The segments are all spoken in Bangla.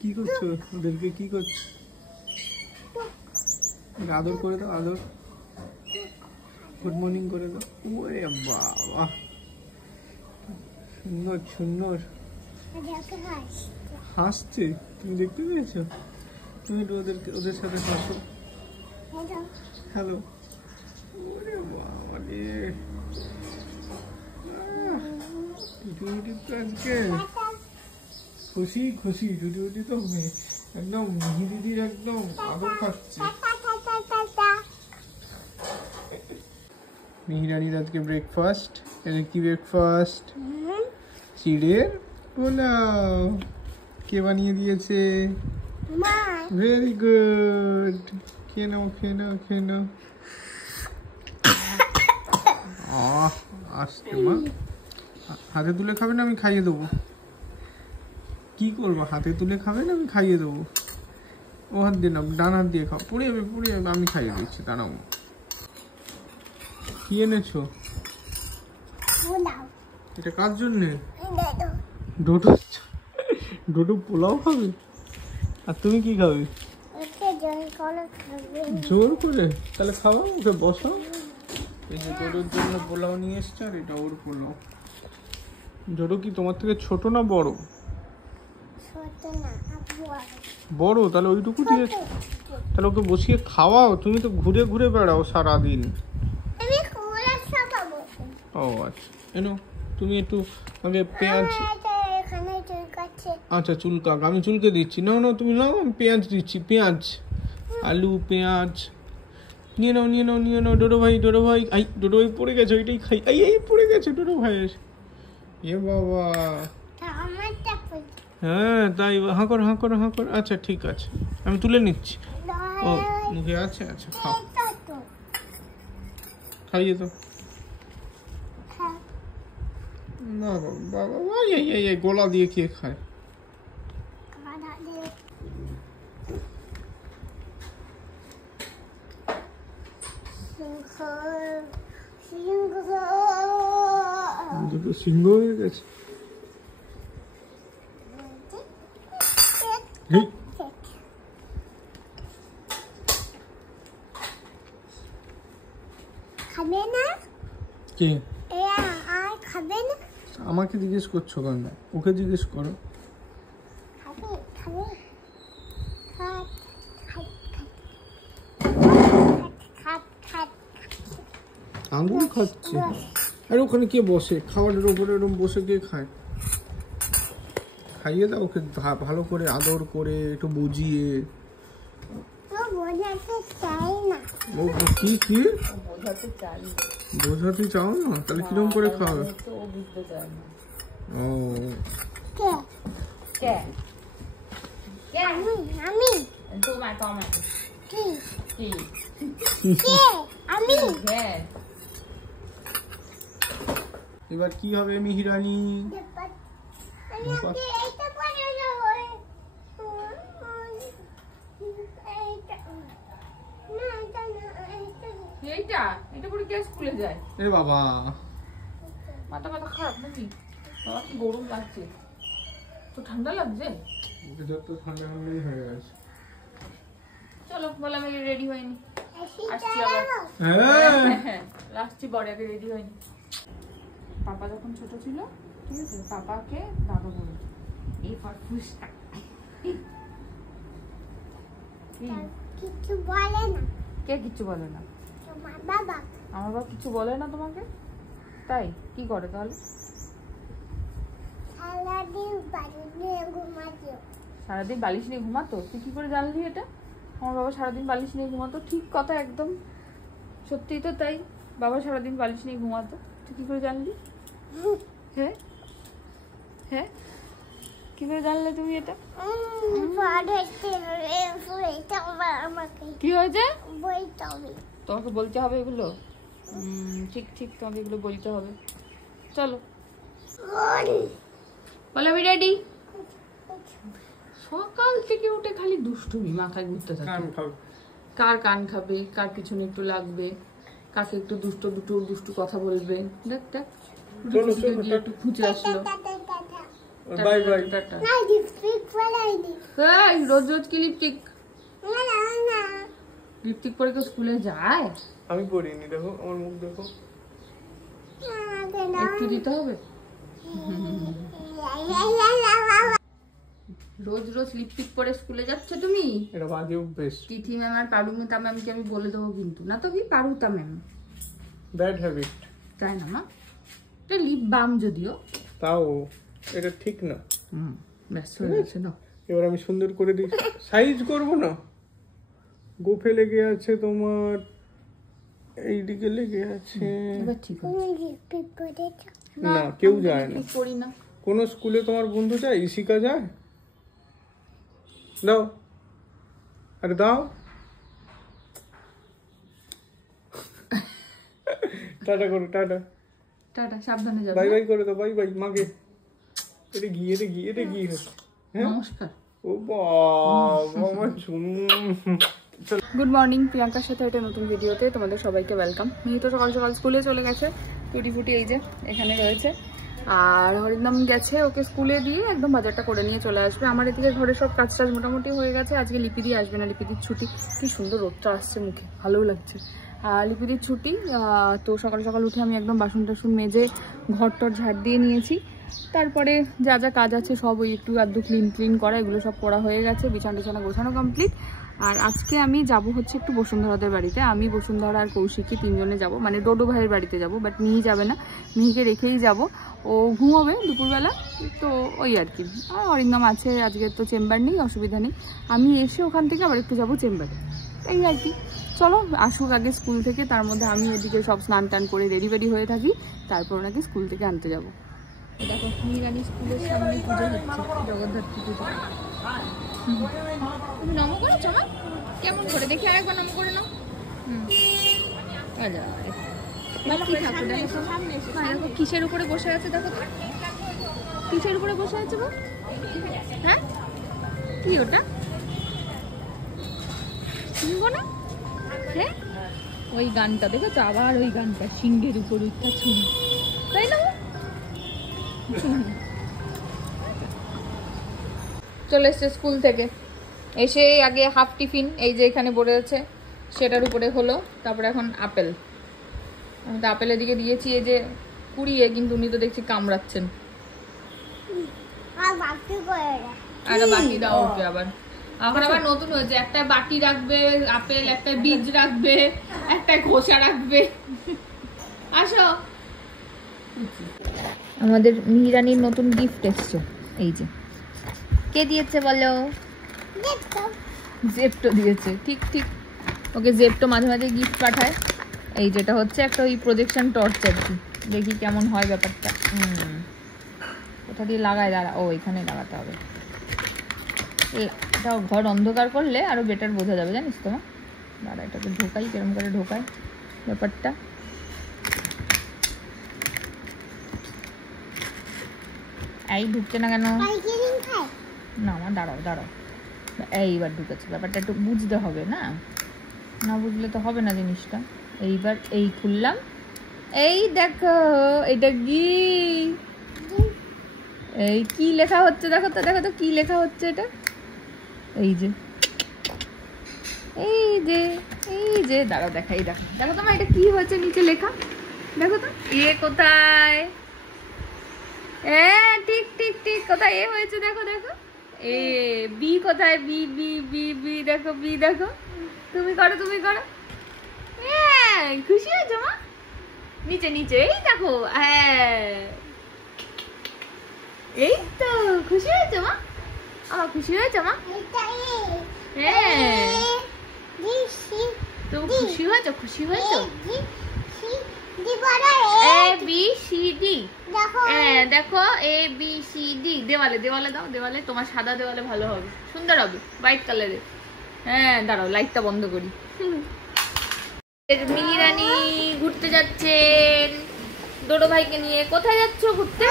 কি করছো ওদেরকে? কি করছো? আদর করে দাও, আদর। গুড মর্নিং করে দাও। ওরে বাবা, সুন্দর সুন্দর হাসছে। তুমি দেখতে পেয়েছো? তুমি একটু ওদের সাথে হাসো। হ্যালো। ওরে বাবা রে, আজকে খুশি খুশি। জুটি তো একদম মিহি দিদির একদম আদর খাচ্ছে। মিহিরানির আজকে ব্রেকফাস্ট। এটা কি ব্রেকফাস্ট? চিড়ের পোলাও। কে বানিয়ে দিয়েছে? Very good. খেয়ে নাও, খেয়ে নাও, খেয়ে নাও। আসতে মা, হাতে তুলে খাবে না আমি খাইয়ে দেবো? কি করবো? হাতে তুলে খাবে না আমি খাইয়ে দেবো? ও হাত দিয়ে না, ডান হাত দিয়ে খাও। পড়ে যাবে, পড়ে যাবে। আমি খাইয়ে দিচ্ছি, দাঁড়াও। কি এনেছো? এটা কার জন্য? ডোডো। ডোডো পোলাও খাবে? আর তুমি কি খাবে? জোর করে? তাহলে খাওয়া, ওকে বসাও। এই যে ডোডোর জন্য পোলাও নিয়ে এসছে, আর এটা ওর পোলাও। ডোডো কি তোমার থেকে ছোট না বড়? বড়? তাহলে ওইটুকু দিয়েছো। তাহলে ওকে বসিয়ে খাওয়াও। তুমি তো ঘুরে ঘুরে বেড়াও সারাদিন। ও আচ্ছা, এনো তুমি একটু আগে পেঁয়াজ। আচ্ছা চুলকাক, আমি চুলকে দিচ্ছি। না না তুমি নাও, আমি পেঁয়াজ দিচ্ছি। পেঁয়াজ, আলু, পেঁয়াজ নিয়ে নাও, নিয়ে নাও, নিয়ে নাও। ডোডো ভাই, ডোডো ভাই, আই ডোডো ভাই পড়ে গেছে, ওইটাই খাই। এই পড়ে গেছে ডোডো ভাইয়ের। এ বাবা, হ্যাঁ তাই। হাঁ কর, হাঁ কর, হাঁ কর। আচ্ছা ঠিক আছে, আমি তুলে নিচ্ছি। ও মুখে আছে? আচ্ছা খাও, খাইয়ে তো। বাবা বাবা, এই গোলা দিয়ে কে খায়? দুটো সিংহ হয়ে গেছে। খাবে না কে? খাবে না। আমাকে জিজ্ঞেস করছো কেন? ওকে জিজ্ঞেস করো। আঙুল খাচ্ছে। আর ওখানে কে বসে? খাবারের উপরে এরকম বসে কে খায়? খাইয়ে দাও ওকে ভালো করে, আদর করে, একটু বুঝিয়ে। কি কি বোঝাতে চাও না? তাহলে কিরকম করে খাওয়াবে? ও এবার কি হবে মিহিরানি? এইটা এটা পুরো গ্যাস খুলে যায়। এ বাবা, মাথা মাথা খারাপ নাকি? বাবা কি গরম লাগছে, তো ঠান্ডা লাগছে। এটা তো ঠান্ডা ঠান্ডাই হয়ে গেছে। চলো বললাম আমি রেডি হইনি, আসছি আবার। হ্যাঁ আসছি পরে, আগে রেডি হইনি। পাপা যখন ছোট ছিল, ঠিক আছে, পাপাকে দাদা বলেছে এই ফারফুসটা। কিছু বলে না। কে কিচ্ছু বলে না? বাবা। আমার বাবা কিছু বলে না তোমাকে? তাই কি করে তাহলে? সারাদিন বালিশ নিয়ে ঘুমাতো। তুই কি করে জানলি এটা? আমার বাবা সারাদিন বালিশ নিয়ে ঘুমাতো। ঠিক কথা, একদম সত্যি তো তাই। বাবা সারাদিন বালিশ নিয়ে ঘুমাতো। তুই কি করে জানলি? হ্যাঁ হ্যাঁ, কি করে জানলে তুমি এটা? কি হয়েছে? তোমাকে বলতে হবে এগুলো? ঠিক ঠিক, তোমাকে এগুলো বলতে হবে। চলো বলো আমি রেডি। সকাল থেকে উঠে খালি দুষ্টুমি মাথায় ঘুরতে থাকে। কার কান খাবে, কার পিছনে একটু লাগবে, কাকে একটু দুষ্টু কথা বলবে। দেখ দেখ, একটু খুঁজে আসলো। Bye bye. টাটা। না লিপস্টিক পরাইনি এই রোজ রোজ কি লিপস্টিক না না না লিপস্টিক পরে কেউ স্কুলে যায়? আমি পরিনি, দেখো আমার মুখ দেখো। একটু দিতে হবে। রোজ রোজ লিপস্টিক পরে স্কুলে যাচ্ছ তুমি? এটা বাজে অভ্যেস, তিথি ম্যাম আর পারুমিতা ম্যামকে আমি বলে দেবো কিন্তু। না তো কি পারুতা ম্যাম, ব্যাড হ্যাবিট। তাই না মা? এটা লিপ বাম যদিও। তাও এটা ঠিক না। ব্যস্ত হয়ে গেছে না। এবার আমি সুন্দর করে দিই, সাইজ করব না। গোফে লেগে আছে তোমার, এইদিকে লেগে আছে। এবার ঠিক আছে। তুমি লিপস্টিক পরেছো না কেউ যায় না। ঠিক করি না। কোন স্কুলে তোমার বন্ধু যায়? ইশিকা যায়? দাও, আরে দাও। টাটা করো, টাটা টাটা, সাবধানে যাবে। বাই বাই করে দাও, বাই বাই মাকে। এটা গিয়ে হচ্ছে। হ্যাঁ নমস্কার। ও বাবা আমার চুম। গুড মর্নিং, প্রিয়াঙ্কার সাথে একটা নতুন ভিডিওতে তোমাদের সবাইকে ওয়েলকাম। মেয়ে তো সকাল সকাল স্কুলে চলে গেছে, টুটি ফুটি এই যে এখানে রয়েছে। আর হরিদম গেছে ওকে স্কুলে দিয়ে একদম বাজারটা করে নিয়ে চলে আসবে। আমার এদিকে ঘরে সব কাজ টাজ মোটামুটি হয়ে গেছে। আজকে লিপিদি আসবে না, লিপিদির ছুটি। কি সুন্দর রোদটা আসছে মুখে, ভালোও লাগছে। লিপিদির ছুটি, তো সকাল সকাল উঠে আমি একদম বাসন টাসন মেজে ঘর টর ঝাড় দিয়ে নিয়েছি। তারপরে যা যা কাজ আছে সব ওই একটু আধটু ক্লিন করা, এগুলো সব করা হয়ে গেছে। বিছানা টিছানা গোছানো কমপ্লিট। আর আজকে আমি যাব হচ্ছে একটু বসুন্ধরাদের বাড়িতে। আমি বসুন্ধরা আর কৌশিকী তিনজনে যাব, মানে ডোডো ভাইয়ের বাড়িতে যাব। বাট মিহি যাবে না, মিহিকে রেখেই যাব। ও ঘুমোবে দুপুরবেলা, তো ওই আর কি। আর অরিন্দম আছে, আজকে তো চেম্বার নেই, অসুবিধা নেই। আমি এসে ওখান থেকে আবার একটু যাব চেম্বারে, এই আর কি। চলো আসুক আগে স্কুল থেকে, তার মধ্যে আমি এদিকে সব স্নান টান করে রেডি হয়ে থাকি, তারপর ওনাকে স্কুল থেকে আনতে যাব। দেখো মিরানি স্কুলের সামনে পুজো হচ্ছে, জগদ্ধাত্রী পুজো। তুমি নম করেছো না? কেমন করে দেখি, আরেকবার নম করে নাও। কিসের উপরে বসে আছে দেখো তো, কিসের উপরে বসে আছে গো? হ্যাঁ কি ওটা শুনবো না? হ্যাঁ ওই গানটা দেখেছো, আবার ওই গানটা, সিংহের উপর উঠটা ছুরি, তাই না? চলে এসছে স্কুল থেকে, এসে আগে হাফ টিফিন এই যে এখানে পড়ে আছে সেটার উপরে হলো। তারপরে এখন আপেল, আমি তো আপেলের দিকে দিয়েছি এই যে কুড়িয়ে, কিন্তু উনি তো দেখছি কামড়াচ্ছেন। আর বাকি করে দাও আর বাটি দাও ওকে আবার। এখন আবার নতুন হয়েছে, একটা বাটি রাখবে আপেল, একটা বীজ রাখবে, একটা খোসা রাখবে। আসো, আমাদের মিহিরানির নতুন গিফট এসছে, এই যে। কে দিয়েছে বলো? দেখো জেপ্টো দিয়েছে। ঠিক ঠিক, ওকে জেপ্টো মাঝে মাঝে গিফট পাঠায়। এই যেটা হচ্ছে একটা ওই প্রজেকশন টর্চ আর কি, দেখি কেমন হয় ব্যাপারটা। কোথা দিয়ে লাগায়, দাঁড়া, ও এখানে লাগাতে হবে। এটা ঘর অন্ধকার করলে আরো বেটার বোঝা যাবে, জানিস তো মা। দাঁড়া এটাকে ঢোকাই, কেরম করে ঢোকায় ব্যাপারটা। এই ঢুকছে না কেন? পাইকিরিং খাই না আমার, দাঁড়াও, এইবার ঢুকেছে। ব্যাপারটা একটু বুঝতে হবে না, না বুঝলে তো হবে না জিনিসটা। এইবার এই খুললাম, এই দেখো এটা কি, এই কি লেখা হচ্ছে দেখো তো, দেখো তো কি লেখা হচ্ছে এটা। এই যে দাঁড়াও দেখাই, দেখো তোমার এটা কি হয়েছে নিচে লেখা, দেখো তো। এ কোথায়? ঠিক ঠিক ঠিক, কোথায় এ হয়েছে দেখো, এ। বি কোথায়? বি বি বি বি দেখো, বি দেখো। তুমি করো। খুশি হয়েছো মা? নিচে এই দেখো, হ্যাঁ এই তো। খুশি হয়েছো মা? আমার খুশি হয়েছো মা? এটাই হ্যাঁ ডি সি তুমি খুশি হয়েছো? ডি সি ডি বড় এ বি সি ডি। দেখো হ্যাঁ দেখো, এ বি সি ডি। দেওয়ালে দাও, দেওয়ালে। তোমার সাদা দেওয়ালে ভালো হবে, সুন্দর হবে, হোয়াইট কালারের। হ্যাঁ দাঁড়াও, লাইটটা বন্ধ করি। মিহিরানি ঘুরতে যাচ্ছেন ডোডো ভাইকে নিয়ে। কোথায় যাচ্ছ ঘুরতে?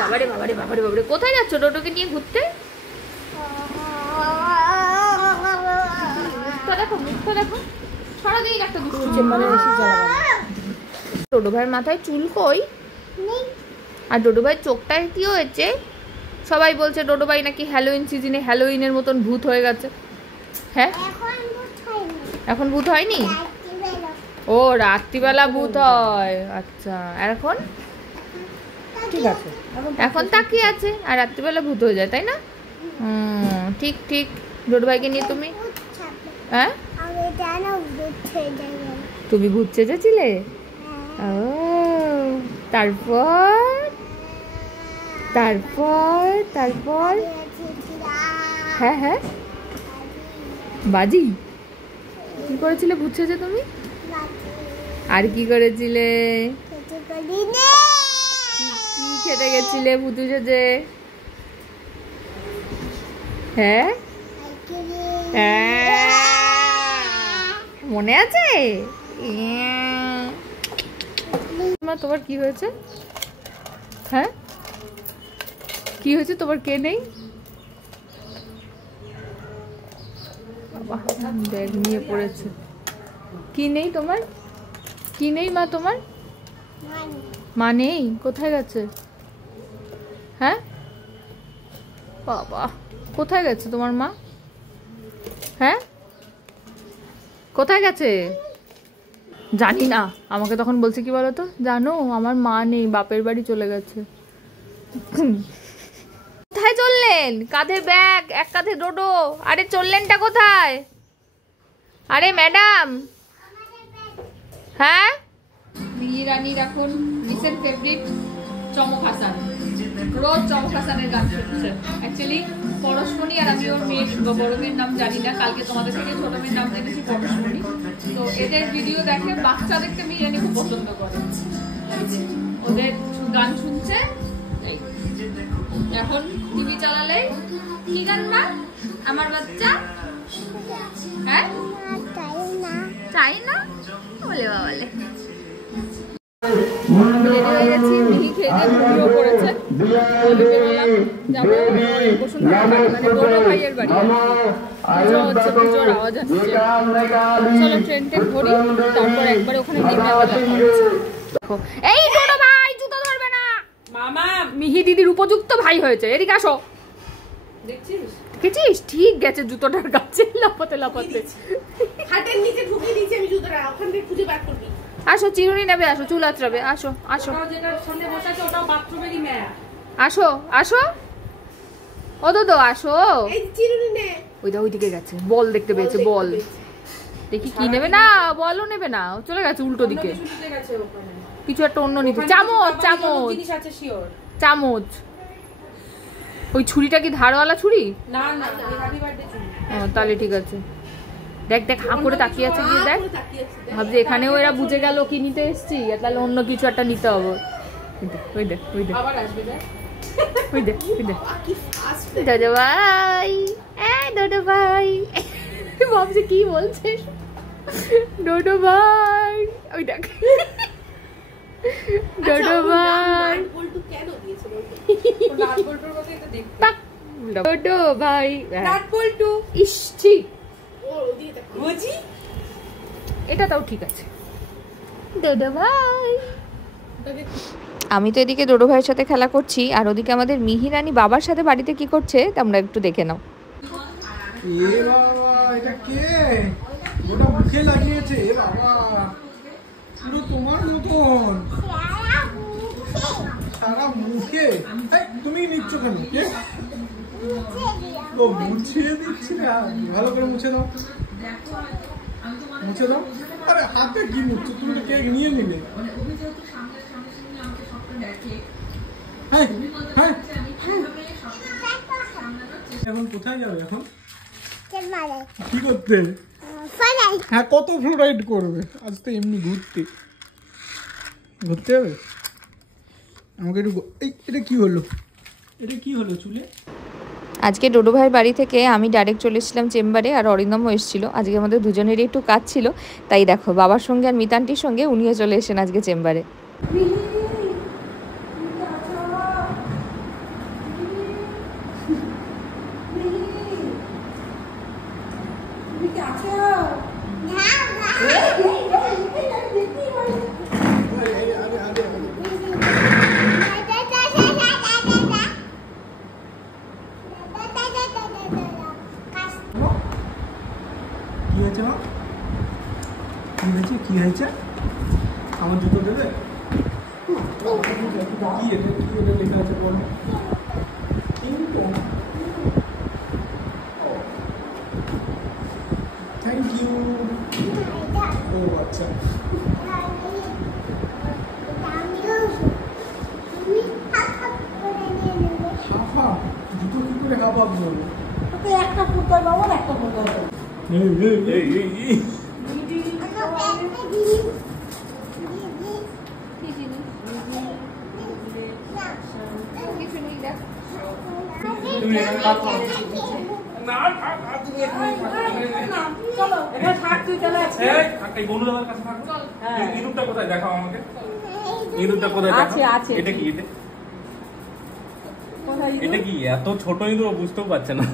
বাবারে, কোথায় যাচ্ছ ডোডোকে নিয়ে ঘুরতে? মুখটা দেখো, সারাদিন একটা দুষ্টু চেম্বারে এসে জ্বালাবে। ডোডো ভাইয়ের মাথায় চুল কই? আর ডোডো ভাইয়ের চোখটায় কি হয়েছে? সবাই বলছে ডোডো ভাই নাকি হ্যালোইন সিজনে হ্যালোইনের মতন ভূত হয়ে গেছে। হ্যাঁ, এখন ভূত হয়নি? ও রাত্রিবেলা ভূত হয়, আচ্ছা। আর এখন ঠিক আছে, এখন তাকিয়ে আছে আর রাত্রিবেলা ভূত হয়ে যায়, তাই না? ঠিক ঠিক। ডোডো ভাইকে নিয়ে তুমি, হ্যাঁ তুমি ভূত সেজেছিলে? ও তারপর তারপর তারপর হ্যাঁ হ্যাঁ, বাজি কি করেছিলে ভূত সেজে তুমি? আর কি করেছিলে? কি খেতে গেছিলে ভূত সেজে? হ্যাঁ মনে আছে? তোমার কি হয়েছে? হ্যাঁ কি হয়েছে তোমার? কে নেই? ব্যাগ নিয়ে পড়েছে। কি নেই তোমার? কি নেই মা তোমার? মা নেই? কোথায় গেছে? হ্যাঁ বাবা, কোথায় গেছে তোমার মা? হ্যাঁ কোথায় গেছে? জানি না। আমাকে তখন বলছে কি বলতো, জানো আমার মা নেই, বাপের বাড়ি চলে গেছে। কোথায় চললেন? কাঁধে ব্যাগ, এক কাঁধে ডোডো। আরে চললেনটা কোথায়? আরে ম্যাডাম। হ্যাঁ মিহি রানীর এখন রিসেন্ট ফেভারিট চমক হাসান। রোজ চমক হাসানের গান শুনছে। অ্যাকচুয়ালি পরশমণি আর আমি ওর মেয়ের বড় মেয়ের নাম জানি না, কালকে তোমাদের থেকে ছোট মেয়ের নাম জেনেছি পরশমণি। তো এদের ভিডিও দেখে বাচ্চা দেখতে মিহি রানী খুব পছন্দ করে, ওদের গান শুনছে। এখন টিভি চালালে কি গান না আমার বাচ্চা? হ্যাঁ চাই না বলে বাবালে। রেডি হয়ে গেছি, মিহি খেয়ে দিয়ে ঘুমিয়েও পড়েছে। আমি বেরোলাম, যাবো বসুন্ধরা বাড়ি, মানে ডোডো ভাইয়ের বাড়ি। পুজো হচ্ছে, পুজোর আওয়াজ আসছে। চলো ট্রেন ধরি, তারপর একবার ওখানে নেমে আবার দেখা হচ্ছে। দেখো এই ডোডো ভাই জুতো ধরবে না। মামা মিহি দিদির উপযুক্ত ভাই হয়েছে, এদিকে আসো। দেখছিস ঠিক গেছে জুতোটার কাছে লাপাতে লাপাতে। হাতের নিচে ঢুকিয়ে দিয়েছি আমি জুতোটা, ওখান থেকে খুঁজে বার করবি। আসো চিরুনি নেবে, আসো চুল আঁচড়াবে, আসো আসো। আসো আসো ও দোদো আসো। ওইদিকে গেছে, বল দেখতে পেয়েছে। বল দেখি কি নেবে। না বলও নেবে না, চলে গেছে উল্টো দিকে। কিছু একটা অন্য নিতে। চামচ চামচ চামচ। ওই ছুরিটা কি ধারওয়ালা ছুরি? না না তাহলে ঠিক আছে। দেখ দেখ হাঁ করে তাকিয়ে আছে, গিয়ে দেখ। ভাবছি এখানেও এরা বুঝে গেল কি নিতে এসছি, তাহলে অন্য কিছু একটা নিতে হবে। ওই দেখ ওই দেখ ওই দেখ ওই দেখ দাদা ভাই, দাদা ভাই ভাবছি কি বলছে ডোডো ভাই। ওই দেখ ডোডো ভাই, ডোডো ভাই ইসছি। এটা তাও ঠিক আছে ডোডো ভাই। আমি তো এদিকে ডোডো ভাইয়ের সাথে খেলা করছি, আর ওদিকে আমাদের মিহি রানী বাবার সাথে বাড়িতে কি করছে তোমরা একটু দেখে নাও। এ বাবা, এটা কে? ওটা মুখে লাগিয়েছে। এ বাবা, পুরো তোমার মতন সারা মুখে। তুমি নিচ্ছ কেন? কে? ও মুছিয়ে দিচ্ছি না, ভালো করে মুছে দাও, মুছে দাও। আরে হাতে কি মুছছো? তুমি তো কেক নিয়ে নিলে। হ্যাঁ হ্যাঁ, এখন কোথায় যাবে? এখন কি করতে? হ্যাঁ কত ফ্লোরাইড করবে? আজ তো এমনি ঘুরতে ঘুরতে হবে। আমাকে একটু এটা কি হলো? এটা কি হলো চুলে? আজকে ডোডো ভাইয়ের বাড়ি থেকে আমি ডাইরেক্ট চলে এসেছিলাম চেম্বারে, আর অরিন্দমও এসেছিল। আজকে আমাদের দুজনেরই একটু কাজ ছিল, তাই দেখো বাবার সঙ্গে আর মিতান্টির সঙ্গে উনিও চলে এসেছেন আজকে চেম্বারে। হয়েছে মা? কি হয়েছে আমার জুতো দেবে? কি এটা লেখা আছে বলো? Thank you. ও আচ্ছা, হাফা জুতো কি করে হাফা বলো? একটা ফুটবল বাবু একটা ফুটবল কিছু নেই দেখ। তুমি এখানে কাজ করো না। চলো এবার থাক তুই চলে আসছিস। এই বন্ধুদের কাছে থাকো। ইঁদুরটা কোথায় দেখাও আমাকে। ইঁদুরটা কোথায় দেখাও? আছে আছে। এটা কি? এটা কি এত ছোট ইঁদুর বুঝতেও পারছে না।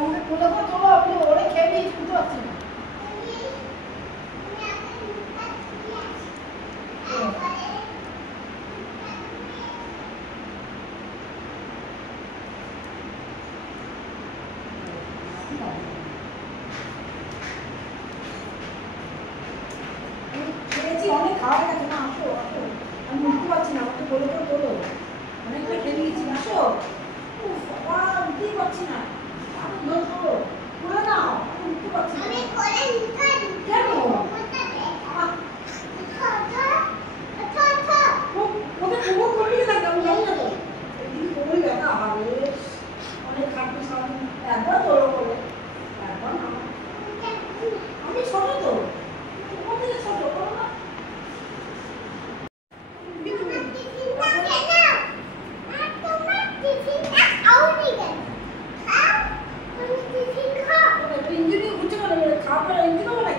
আমাকে তুলে তো চলো আপনি ওরে খেয়ে নিয়ে বুঝতে পারছি না। খেয়েছি অনেক খাওয়া গেছে না, আসো আসো আমি বুঝতে পারছি না, আমাকে বলে তো বলো অনেকটা খেয়ে নিয়েছি, আসো। উফ, বাবা উঠতেই পারছি না, আমি ধরো করে নাও, আমি উঠতে পারছি না। কেন? ওদের খবর করবি না কেমন জানি না তো এদিকে কোমরে ব্যথা হবে অনেক খাটনি সারাদিন একবার তোর করে একবার না আমি ছোট তো ওর থেকে ছোট করো না ইঞ্জিনিয়ার বুঝতে পারবে খাবার ইঞ্জিনিয়ার হবে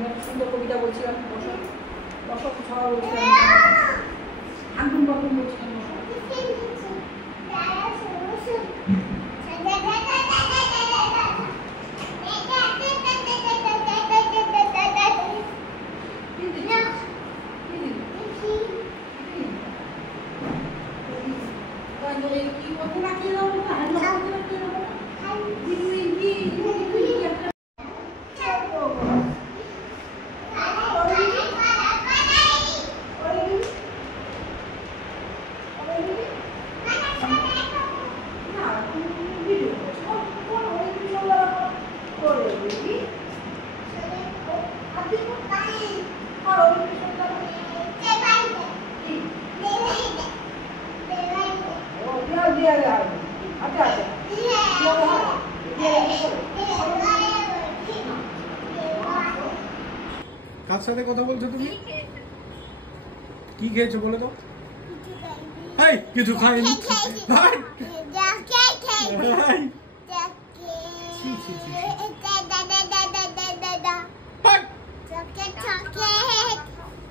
নাকি সুন্দর কবিতা বলছিলাম বসো বসো ছড়া বলছিলাম আগুন বাগুন বলছিলাম কি বলতে না কি কার সাথে কথা বলছো তুমি? কি খেয়েছো বলো তো? এই কিছু খাইনি।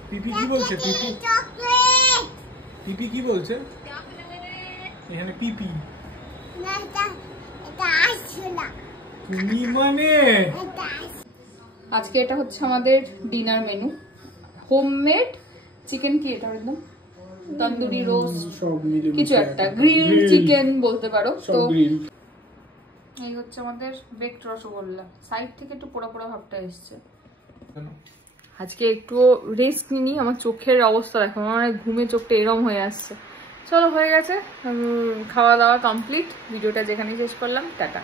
পিপি কি বলছে? পিপি কি বলছে? এখানে পিপি তুমি মানে আজকে এটা হচ্ছে আমাদের ডিনার মেনু। হোমমেড চিকেন, কি এটা একদম তন্দুরি রোস্ট কিছু একটা, গ্রিল চিকেন বলতে পারো। তো এই হচ্ছে আমাদের বেকড রসগোল্লা, সাইড থেকে একটু পোড়া পোড়া ভাবটা এসছে। আজকে একটুও রেস্ট নিই, আমার চোখের অবস্থা দেখো, আমার ঘুমে চোখটা এরম হয়ে আসছে। চলো হয়ে গেছে, খাওয়া দাওয়া কমপ্লিট, ভিডিওটা যেখানেই শেষ করলাম, টাটা।